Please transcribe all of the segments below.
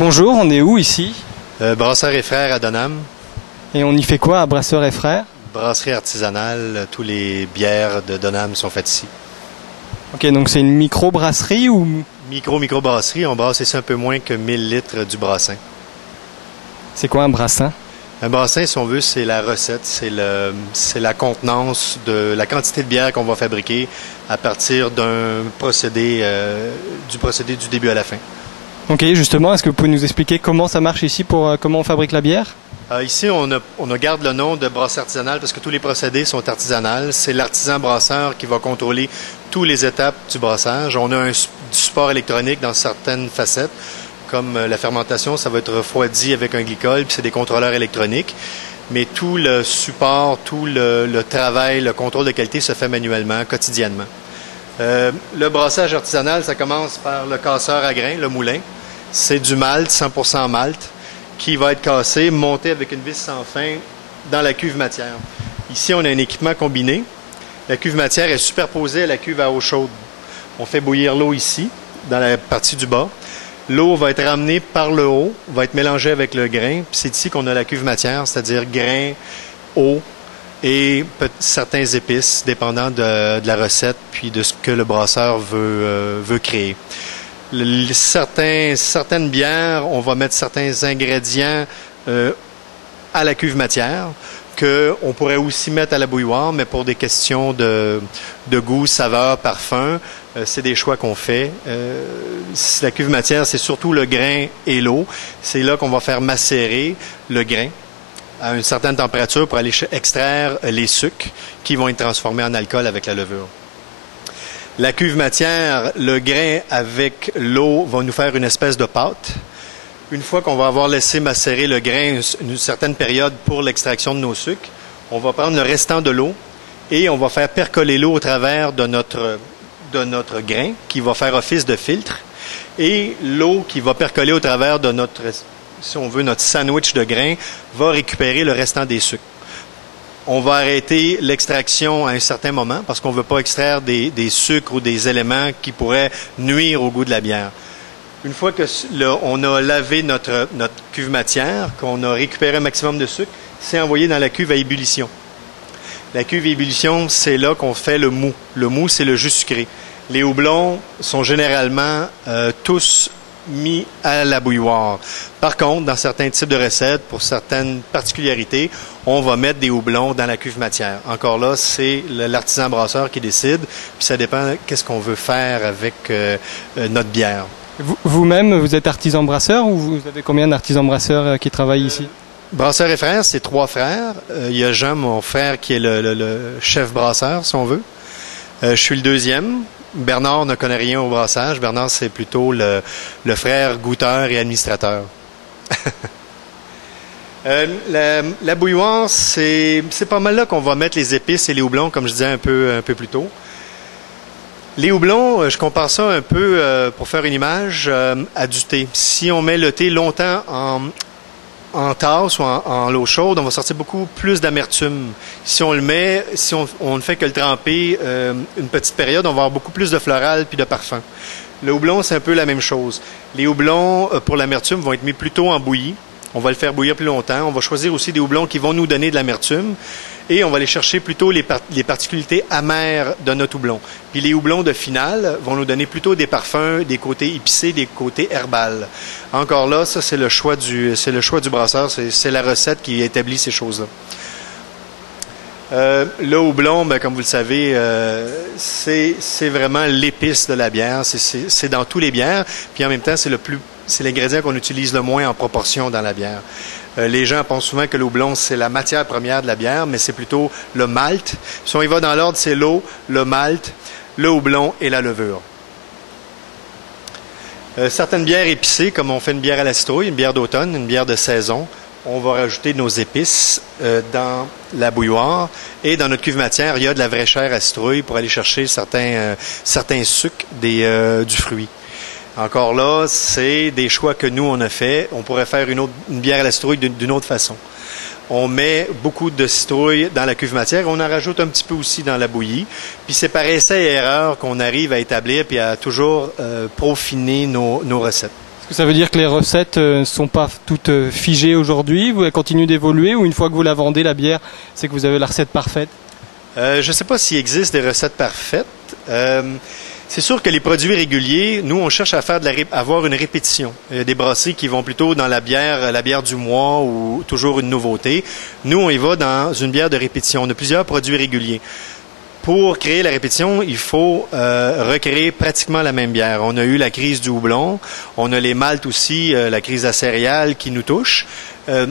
Bonjour, on est où ici? Brasseur et Frères à Donham, Et on y fait quoi à Brasseur et Frères? brasserie artisanale, tous les bières de Donham sont faites ici. Ok, donc c'est une micro-brasserie ou Micro-brasserie, on brasse ici un peu moins que 1000 litres du brassin. c'est quoi un brassin? Un brassin, si on veut, c'est la recette, c'est la contenance de la quantité de bière qu'on va fabriquer à partir d'un procédé, du procédé du début à la fin. Ok, justement, est-ce que vous pouvez nous expliquer comment ça marche ici pour comment on fabrique la bière? Ici, on garde le nom de brasserie artisanale parce que tous les procédés sont artisanales. C'est l'artisan brasseur qui va contrôler toutes les étapes du brassage. On a du support électronique dans certaines facettes, comme la fermentation, ça va être refroidi avec un glycol, puis c'est des contrôleurs électroniques. Mais tout le support, tout le travail, le contrôle de qualité se fait manuellement, quotidiennement. Le brassage artisanal, ça commence par le casseur à grains, le moulin. C'est du malt, 100% malt, qui va être cassé, monté avec une vis sans fin dans la cuve matière. Ici, on a un équipement combiné. La cuve matière est superposée à la cuve à eau chaude. On fait bouillir l'eau ici, dans la partie du bas. L'eau va être ramenée par le haut, va être mélangée avec le grain. Puis c'est ici qu'on a la cuve matière, c'est-à-dire grain, eau et certains épices, dépendant de la recette puis de ce que le brasseur veut créer. Certaines bières, on va mettre certains ingrédients à la cuve matière qu'on pourrait aussi mettre à la bouilloire, mais pour des questions de goût, saveur, parfum, c'est des choix qu'on fait. La cuve matière, c'est surtout le grain et l'eau. C'est là qu'on va faire macérer le grain à une certaine température pour aller extraire les sucres qui vont être transformés en alcool avec la levure. La cuve matière, le grain avec l'eau va nous faire une espèce de pâte. Une fois qu'on va avoir laissé macérer le grain une certaine période pour l'extraction de nos sucres, on va prendre le restant de l'eau et on va faire percoler l'eau au travers de notre grain qui va faire office de filtre et l'eau qui va percoler au travers de notre, si on veut, notre sandwich de grain va récupérer le restant des sucres. On va arrêter l'extraction à un certain moment parce qu'on ne veut pas extraire des sucres ou des éléments qui pourraient nuire au goût de la bière. Une fois que on a lavé notre cuve matière, qu'on a récupéré un maximum de sucre, c'est envoyé dans la cuve à ébullition. La cuve à ébullition, c'est là qu'on fait le mou. Le mou, c'est le jus sucré. Les houblons sont généralement tous mis à la bouilloire. Par contre, dans certains types de recettes, pour certaines particularités, on va mettre des houblons dans la cuve matière. Encore là, c'est l'artisan brasseur qui décide, puis ça dépend qu'est-ce qu'on veut faire avec notre bière. Vous-même, vous êtes artisan brasseur ou vous avez combien d'artisans brasseurs qui travaillent ici? Brasseur et frères, c'est 3 frères. Il y a Jean, mon frère, qui est le chef brasseur, si on veut. Je suis le deuxième. Bernard ne connaît rien au brassage. Bernard, c'est plutôt le frère goûteur et administrateur. La bouilloire, c'est pas mal là qu'on va mettre les épices et les houblons, comme je disais un peu plus tôt. Les houblons, je compare ça un peu, pour faire une image, à du thé. Si on met le thé longtemps en tasse ou en l'eau chaude, on va sortir beaucoup plus d'amertume. Si on ne fait que le tremper une petite période, on va avoir beaucoup plus de floral puis de parfum. Le houblon, c'est un peu la même chose. Les houblons, pour l'amertume, vont être mis plutôt en bouillie. On va le faire bouillir plus longtemps. On va choisir aussi des houblons qui vont nous donner de l'amertume. Et on va aller chercher plutôt les particularités amères de notre houblon. Puis les houblons de finale vont nous donner plutôt des parfums, des côtés épicés, des côtés herbales. Encore là, ça c'est le choix du brasseur, c'est la recette qui établit ces choses-là. Le houblon, comme vous le savez, c'est vraiment l'épice de la bière. C'est dans tous les bières. Puis en même temps, c'est l'ingrédient qu'on utilise le moins en proportion dans la bière. Les gens pensent souvent que le houblon, c'est la matière première de la bière, mais c'est plutôt le malt. Si on y va dans l'ordre, c'est l'eau, le malt, le houblon et la levure. Certaines bières épicées, comme on fait une bière à la citrouille, une bière d'automne, une bière de saison, on va rajouter nos épices dans la bouilloire. Et dans notre cuve matière, il y a de la vraie chair à citrouille pour aller chercher certains sucres du fruit. Encore là, c'est des choix que nous, on a fait. On pourrait faire une bière à la citrouille d'une autre façon. On met beaucoup de citrouille dans la cuve matière. On en rajoute un petit peu aussi dans la bouillie. Puis c'est par essai et erreur qu'on arrive à établir puis à toujours peaufiner nos recettes. Ça veut dire que les recettes ne sont pas toutes figées aujourd'hui, elles continuent d'évoluer, ou une fois que vous la vendez, la bière, c'est que vous avez la recette parfaite? Je ne sais pas s'il existe des recettes parfaites. C'est sûr que les produits réguliers, nous, on cherche à faire avoir une répétition. Il y a des brasseries qui vont plutôt dans la bière du mois ou toujours une nouveauté. Nous, on y va dans une bière de répétition. On a plusieurs produits réguliers. Pour créer la répétition, il faut recréer pratiquement la même bière. On a eu la crise du houblon, on a les maltes aussi, la crise de la céréale qui nous touche.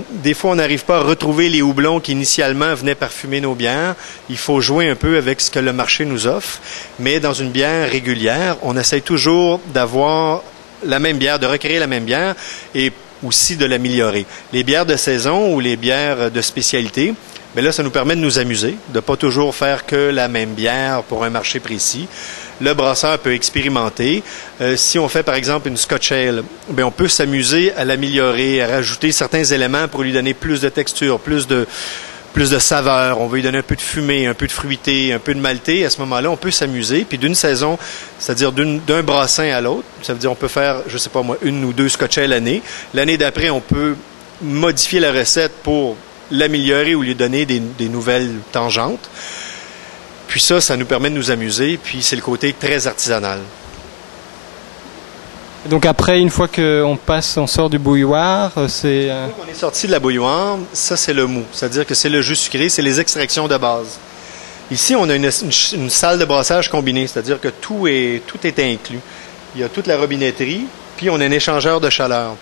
Des fois, on n'arrive pas à retrouver les houblons qui initialement venaient parfumer nos bières. Il faut jouer un peu avec ce que le marché nous offre. Mais dans une bière régulière, on essaie toujours d'avoir la même bière, de recréer la même bière et aussi de l'améliorer. Les bières de saison ou les bières de spécialité, mais là, ça nous permet de nous amuser, de ne pas toujours faire que la même bière pour un marché précis. Le brasseur peut expérimenter. Si on fait, par exemple, une Scotch Ale, bien, on peut s'amuser à l'améliorer, à rajouter certains éléments pour lui donner plus de texture, plus de saveur. On veut lui donner un peu de fumée, un peu de fruité, un peu de maltais. À ce moment-là, on peut s'amuser. Puis d'une saison, c'est-à-dire d'un brassin à l'autre, ça veut dire on peut faire, je sais pas moi, 1 ou 2 Scotch Ale l'année. L'année d'après, on peut modifier la recette pour l'améliorer ou lui donner des nouvelles tangentes. Puis ça nous permet de nous amuser, puis c'est le côté très artisanal. Donc après, une fois qu'on sort du bouilloire, c'est... On est sorti de la bouilloire, ça c'est le mou, c'est-à-dire que c'est le jus sucré, c'est les extractions de base. Ici, on a une salle de brassage combinée, c'est-à-dire que tout est inclus. Il y a toute la robinetterie, puis on a un échangeur de chaleur.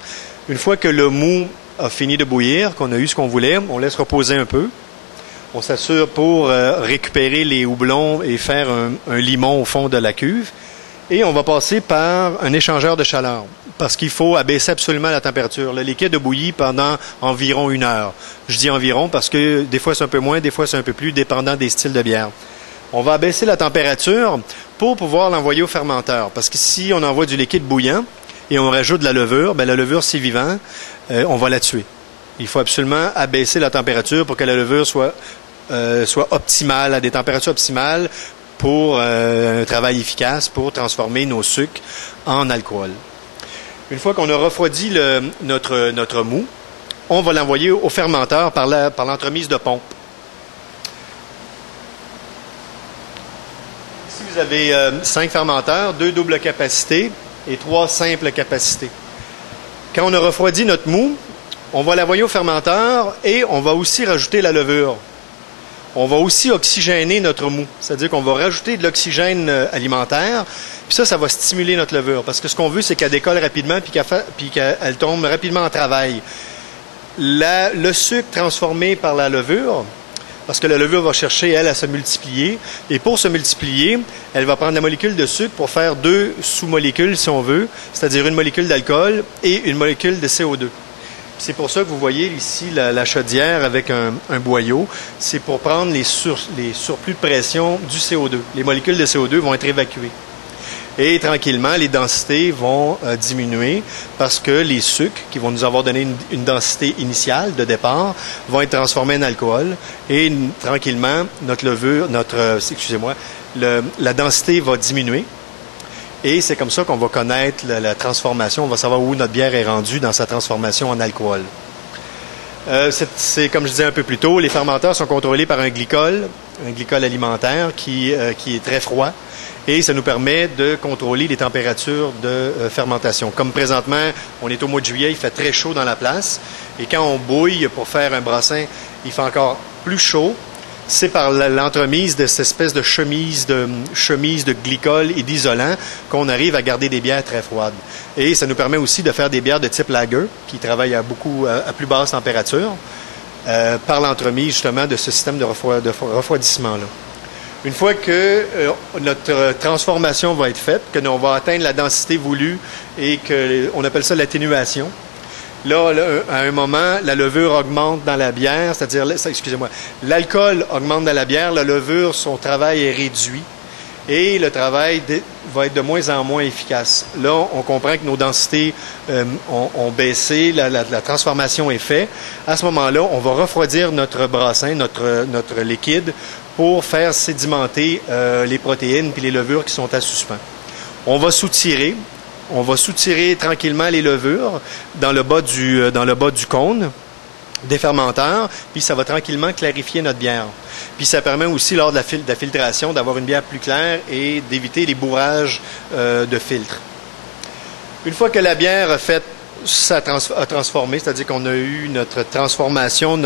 Une fois que le mou a fini de bouillir, qu'on a eu ce qu'on voulait, on laisse reposer un peu. On s'assure pour récupérer les houblons et faire un limon au fond de la cuve. Et on va passer par un échangeur de chaleur parce qu'il faut abaisser absolument la température. Le liquide a bouilli pendant environ 1 heure. Je dis environ parce que des fois c'est un peu moins, des fois c'est un peu plus, dépendant des styles de bière. On va abaisser la température pour pouvoir l'envoyer au fermenteur. Parce que si on envoie du liquide bouillant et on rajoute de la levure, bien la levure c'est vivant, on va la tuer. Il faut absolument abaisser la température pour que la levure soit optimale, à des températures optimales pour un travail efficace pour transformer nos sucres en alcool. Une fois qu'on a refroidi notre mou, on va l'envoyer au fermenteur par l'entremise de pompe. Ici, vous avez 5 fermenteurs, 2 doubles capacités et 3 simples capacités. Quand on a refroidi notre mou, on va l'envoyer au fermenteur et on va aussi rajouter la levure. On va aussi oxygéner notre mou, c'est-à-dire qu'on va rajouter de l'oxygène alimentaire, puis ça va stimuler notre levure, parce que ce qu'on veut, c'est qu'elle décolle rapidement puis qu'elle tombe rapidement en travail. Le sucre transformé par la levure, parce que la levure va chercher, elle, à se multiplier, et pour se multiplier, elle va prendre la molécule de sucre pour faire 2 sous-molécules, si on veut, c'est-à-dire une molécule d'alcool et une molécule de CO2. C'est pour ça que vous voyez ici la chaudière avec un boyau. C'est pour prendre les surplus de pression du CO2. Les molécules de CO2 vont être évacuées. Et tranquillement, les densités vont diminuer parce que les sucres, qui vont nous avoir donné une densité initiale de départ, vont être transformés en alcool. Et tranquillement, la densité va diminuer. Et c'est comme ça qu'on va connaître la transformation. On va savoir où notre bière est rendue dans sa transformation en alcool. C'est comme je disais un peu plus tôt, les fermenteurs sont contrôlés par un glycol alimentaire qui est très froid. Et ça nous permet de contrôler les températures de fermentation. Comme présentement, on est au mois de juillet, il fait très chaud dans la place. Et quand on bouille pour faire un brassin, il fait encore plus chaud. C'est par l'entremise de cette espèce de chemise de glycol et d'isolant qu'on arrive à garder des bières très froides. Et ça nous permet aussi de faire des bières de type lager, qui travaillent à plus basse température, par l'entremise justement de ce système de refroidissement-là. Une fois que notre transformation va être faite, que l'on va atteindre la densité voulue et qu'on appelle ça l'atténuation, là, à un moment, la levure augmente dans la bière, c'est-à-dire, l'alcool augmente dans la bière, la levure, son travail est réduit et le travail va être de moins en moins efficace. Là, on comprend que nos densités ont baissé, la transformation est faite. À ce moment-là, on va refroidir notre brassin, notre liquide, pour faire sédimenter les protéines puis les levures qui sont à suspens. On va soutirer on va soutirer tranquillement les levures dans le bas du cône des fermenteurs, puis ça va tranquillement clarifier notre bière. Puis ça permet aussi, lors de la filtration, d'avoir une bière plus claire et d'éviter les bourrages de filtre. Une fois que la bière a transformé, c'est-à-dire qu'on a eu notre transformation,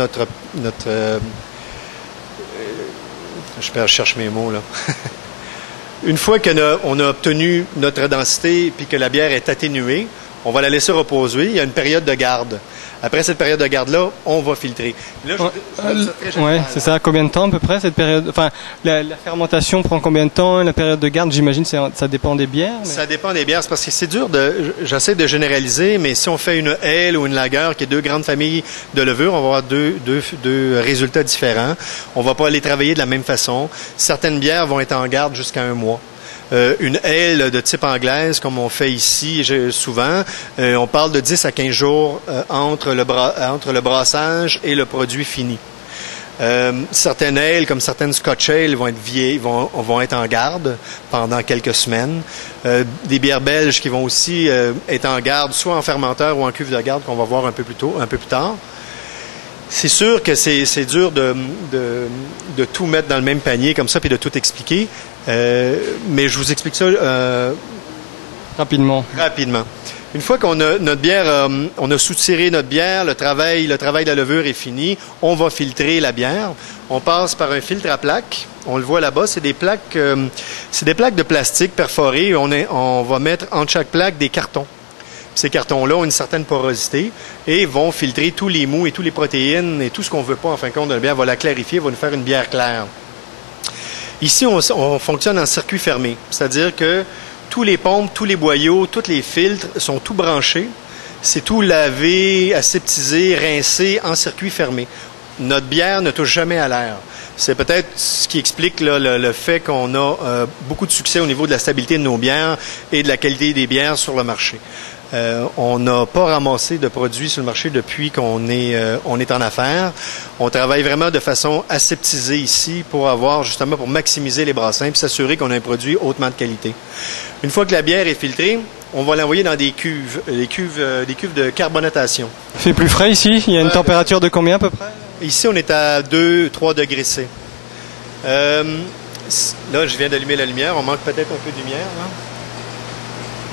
je cherche mes mots, là. Une fois qu'on a obtenu notre densité puis que la bière est atténuée, on va la laisser reposer. Il y a une période de garde. Après cette période de garde-là, on va filtrer. Là, c'est ça. Combien de temps à peu près cette période? Enfin, la fermentation prend combien de temps? La période de garde, j'imagine, ça dépend des bières. Mais... Ça dépend des bières. C'est parce que c'est dur j'essaie de généraliser, mais si on fait une ale ou une lager, qui est deux grandes familles de levures, on va avoir deux résultats différents. On va pas les travailler de la même façon. Certaines bières vont être en garde jusqu'à 1 mois. Une ale de type anglaise, comme on fait ici souvent, on parle de 10 à 15 jours entre le brassage et le produit fini. Certaines ales, comme certaines Scotch ale, vont être vieilles, vont être en garde pendant quelques semaines. Des bières belges qui vont aussi être en garde, soit en fermenteur ou en cuve de garde, qu'on va voir un peu plus tard. C'est sûr que c'est dur de tout mettre dans le même panier comme ça puis de tout expliquer. Mais je vous explique ça rapidement. Une fois qu'on a notre bière, on a soutiré notre bière, le travail de la levure est fini, on va filtrer la bière. On passe par un filtre à plaques. On le voit là-bas, c'est des plaques de plastique perforées. On va mettre entre chaque plaque des cartons. Ces cartons-là ont une certaine porosité et vont filtrer tous les mous et toutes les protéines et tout ce qu'on ne veut pas, en fin de compte, de la bière, va la clarifier, va nous faire une bière claire. Ici, on fonctionne en circuit fermé, c'est-à-dire que tous les pompes, tous les boyaux, tous les filtres sont tout branchés. C'est tout lavé, aseptisé, rincé en circuit fermé. Notre bière ne touche jamais à l'air. C'est peut-être ce qui explique là, le fait qu'on a beaucoup de succès au niveau de la stabilité de nos bières et de la qualité des bières sur le marché. On n'a pas ramassé de produits sur le marché depuis qu'on est en affaires. On travaille vraiment de façon aseptisée ici pour maximiser les brassins et s'assurer qu'on a un produit hautement de qualité. Une fois que la bière est filtrée, on va l'envoyer dans des cuves, des cuves de carbonatation. Il fait plus frais ici? Il y a une température de combien à peu près? Ici, on est à 2-3 degrés C. Là, je viens d'allumer la lumière. On manque peut-être un peu de lumière, là.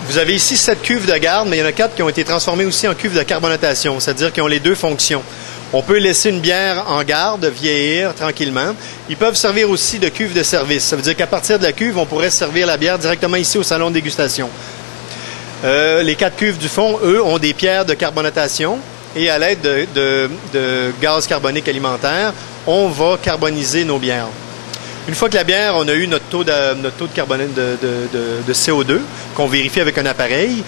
Vous avez ici 7 cuves de garde, mais il y en a 4 qui ont été transformées aussi en cuves de carbonatation, c'est-à-dire qu'ils ont les deux fonctions. On peut laisser une bière en garde, vieillir tranquillement. Ils peuvent servir aussi de cuve de service. Ça veut dire qu'à partir de la cuve, on pourrait servir la bière directement ici au salon de dégustation. Les 4 cuves du fond, eux, ont des pierres de carbonatation et à l'aide de gaz carbonique alimentaire, on va carboniser nos bières. Une fois que la bière, on a eu notre taux de carbonate de CO2 qu'on vérifie avec un appareil,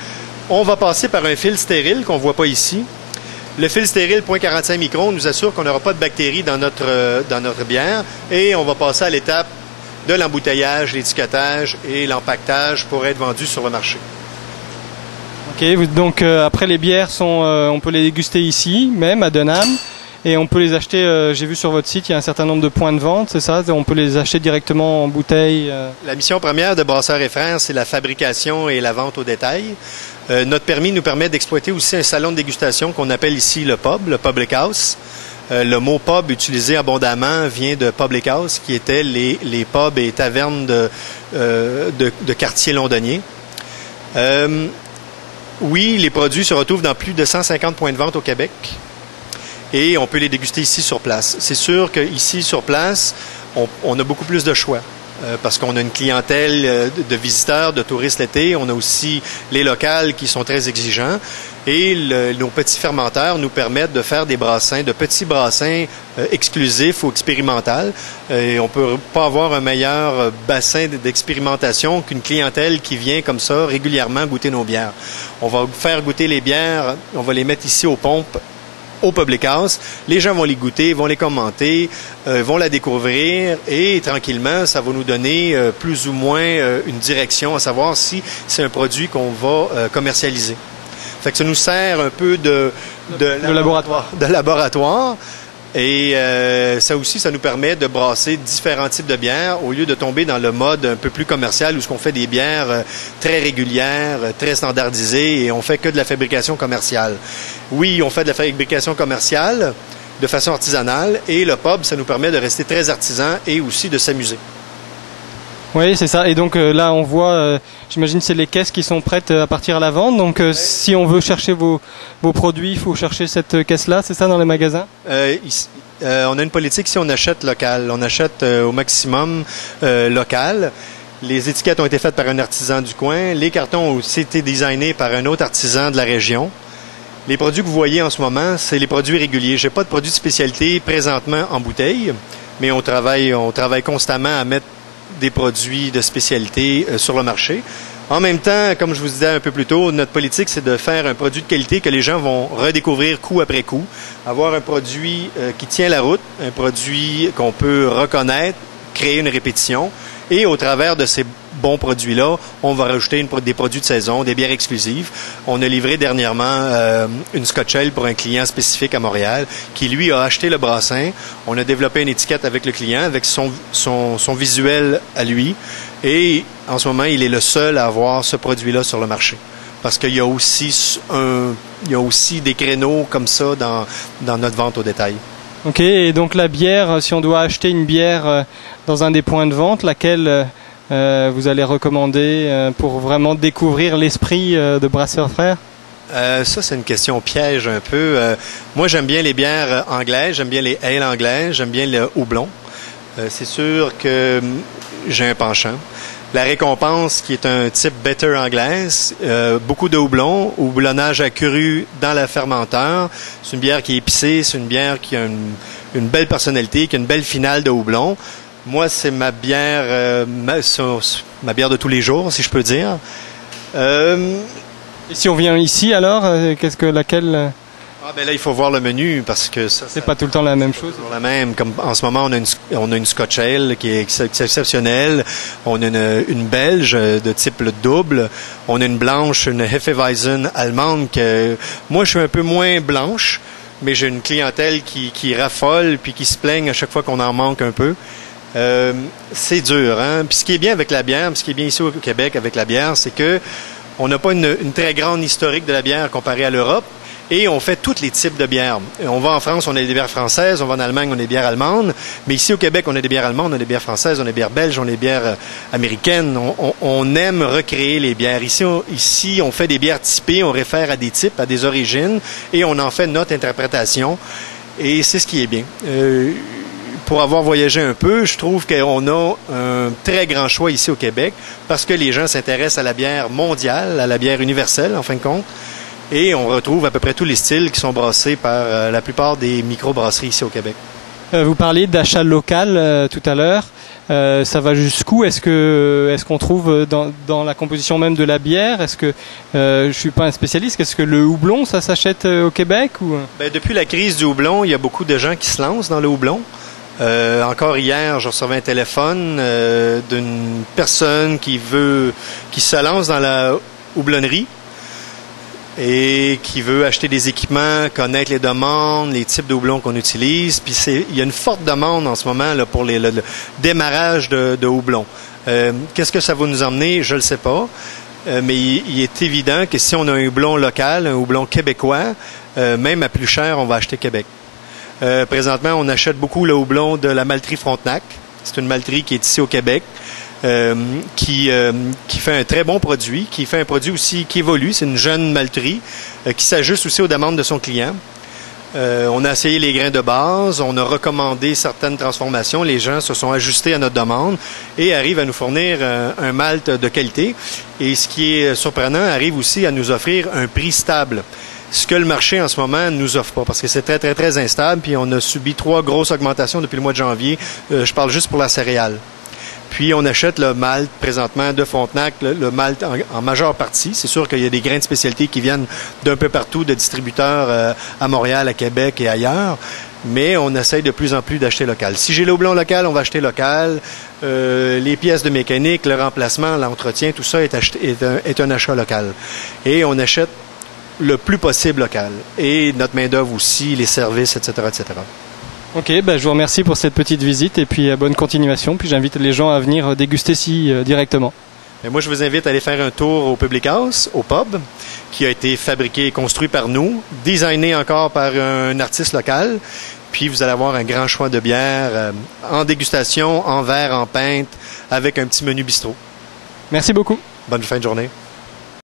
on va passer par un fil stérile qu'on ne voit pas ici. Le fil stérile 0.45 microns nous assure qu'on n'aura pas de bactéries dans notre bière et on va passer à l'étape de l'embouteillage, l'étiquetage et l'empaquetage pour être vendu sur le marché. OK, donc après les bières on peut les déguster ici, même à Dunham. Et on peut les acheter, j'ai vu sur votre site, il y a un certain nombre de points de vente, c'est ça? On peut les acheter directement en bouteille? La mission première de Brasseurs et Frères, c'est la fabrication et la vente au détail. Notre permis nous permet d'exploiter aussi un salon de dégustation qu'on appelle ici le pub, le public house. Le mot pub utilisé abondamment vient de public house, qui étaient les pubs et tavernes de quartiers londoniens. Oui, les produits se retrouvent dans plus de 150 points de vente au Québec. Et on peut les déguster ici sur place. C'est sûr qu'ici, sur place, on a beaucoup plus de choix parce qu'on a une clientèle de visiteurs, de touristes l'été. On a aussi les locales qui sont très exigeants. Et nos petits fermenteurs nous permettent de faire des brassins, de petits brassins exclusifs ou expérimentaux. Et on ne peut pas avoir un meilleur bassin d'expérimentation qu'une clientèle qui vient comme ça régulièrement goûter nos bières. On va faire goûter les bières, on va les mettre ici aux pompes, au public house. Les gens vont les goûter, vont les commenter, vont la découvrir et tranquillement, ça va nous donner plus ou moins une direction à savoir si c'est un produit qu'on va commercialiser. Fait que ça nous sert un peu de laboratoire. Et ça aussi, ça nous permet de brasser différents types de bières au lieu de tomber dans le mode un peu plus commercial où on fait des bières très régulières, très standardisées et on fait que de la fabrication commerciale. Oui, on fait de la fabrication commerciale de façon artisanale et le pub, ça nous permet de rester très artisan et aussi de s'amuser. Oui, c'est ça. Et donc là, on voit, j'imagine, c'est les caisses qui sont prêtes à partir à la vente. Donc si on veut chercher vos produits, il faut chercher cette caisse-là, c'est ça, dans les magasins? On a une politique ici, on achète local. On achète au maximum local. Les étiquettes ont été faites par un artisan du coin. Les cartons ont aussi été designés par un autre artisan de la région. Les produits que vous voyez en ce moment, c'est les produits réguliers. Je n'ai pas de produits de spécialité présentement en bouteille, mais on travaille constamment à mettre des produits de spécialité sur le marché. En même temps, comme je vous disais un peu plus tôt, notre politique, c'est de faire un produit de qualité que les gens vont redécouvrir coup après coup, avoir un produit qui tient la route, un produit qu'on peut reconnaître, créer une répétition. Et au travers de ces bons produits-là, on va rajouter des produits de saison, des bières exclusives. On a livré dernièrement une Scotch Ale pour un client spécifique à Montréal qui, lui, a acheté le brassin. On a développé une étiquette avec le client, avec son visuel à lui. Et en ce moment, il est le seul à avoir ce produit-là sur le marché. Parce qu'il y a aussi des créneaux comme ça dans notre vente au détail. Ok, et donc la bière, si on doit acheter une bière dans un des points de vente, laquelle vous allez recommander pour vraiment découvrir l'esprit de Brasseurs Frères? Ça, c'est une question piège un peu. Moi, j'aime bien les bières anglaises, j'aime bien les ales anglaises, j'aime bien le houblon. C'est sûr que j'ai un penchant. La récompense, qui est un type better anglaise, beaucoup de houblon, houblonnage accru dans la fermenteur. C'est une bière qui est épicée, c'est une bière qui a une belle personnalité, qui a une belle finale de houblon. Moi, c'est ma bière, ma bière de tous les jours, si je peux dire. Et si on vient ici, alors, laquelle? Ah ben là, il faut voir le menu parce que ça c'est pas tout le temps la même chose. C'est la même. Comme en ce moment, on a une Scotch Ale qui est exceptionnelle. On a une belge de type le double. On a une blanche, une Hefeweizen allemande que moi je suis un peu moins blanche, mais j'ai une clientèle qui raffole puis qui se plaigne à chaque fois qu'on en manque un peu. C'est dur, hein. Puis ce qui est bien avec la bière, puis ce qui est bien ici au Québec avec la bière, c'est que on n'a pas une très grande historique de la bière comparée à l'Europe. Et on fait tous les types de bières. On va en France, on a des bières françaises. On va en Allemagne, on a des bières allemandes. Mais ici, au Québec, on a des bières allemandes, on a des bières françaises, on a des bières belges, on a des bières américaines. On aime recréer les bières. Ici, on fait des bières typées, on réfère à des types, à des origines, et on en fait notre interprétation. Et c'est ce qui est bien. Pour avoir voyagé un peu, je trouve qu'on a un très grand choix ici au Québec parce que les gens s'intéressent à la bière mondiale, à la bière universelle, en fin de compte. Et on retrouve à peu près tous les styles qui sont brassés par la plupart des micro-brasseries ici au Québec. Vous parliez d'achat local tout à l'heure. Ça va jusqu'où? Est-ce qu'on trouve dans la composition même de la bière? Est-ce que je suis pas un spécialiste? Est-ce que le houblon, ça s'achète au Québec ou? Ben, depuis la crise du houblon, il y a beaucoup de gens qui se lancent dans le houblon. Encore hier, je recevais un téléphone d'une personne qui se lance dans la houblonnerie et qui veut acheter des équipements, connaître les demandes, les types de houblons qu'on utilise. Puis il y a une forte demande en ce moment là, pour le démarrage de houblon. Qu'est-ce que ça va nous emmener? Je ne le sais pas. Mais il est évident que si on a un houblon local, un houblon québécois, même à plus cher, on va acheter Québec. Présentement, on achète beaucoup le houblon de la malterie Frontenac. C'est une malterie qui est ici au Québec. Qui fait un très bon produit, qui fait un produit aussi qui évolue. C'est une jeune malterie qui s'ajuste aussi aux demandes de son client. On a essayé les grains de base, on a recommandé certaines transformations. Les gens se sont ajustés à notre demande et arrivent à nous fournir un malt de qualité. Et ce qui est surprenant, arrive aussi à nous offrir un prix stable. Ce que le marché en ce moment ne nous offre pas, parce que c'est très, très, très instable. Puis on a subi 3 grosses augmentations depuis le mois de janvier. Je parle juste pour la céréale. Puis, on achète le malt présentement de Frontenac, le malt en majeure partie. C'est sûr qu'il y a des grains de spécialité qui viennent d'un peu partout, de distributeurs à Montréal, à Québec et ailleurs. Mais on essaye de plus en plus d'acheter local. Si j'ai le houblon local, on va acheter local. Les pièces de mécanique, le remplacement, l'entretien, tout ça est un achat local. Et on achète le plus possible local. Et notre main-d'œuvre aussi, les services, etc., etc. Ok, bah, je vous remercie pour cette petite visite et puis bonne continuation. Puis j'invite les gens à venir déguster ici directement. Et moi, je vous invite à aller faire un tour au Public House, au pub, qui a été fabriqué et construit par nous, designé encore par un artiste local. Puis vous allez avoir un grand choix de bières en dégustation, en verre, en pinte, avec un petit menu bistrot. Merci beaucoup. Bonne fin de journée.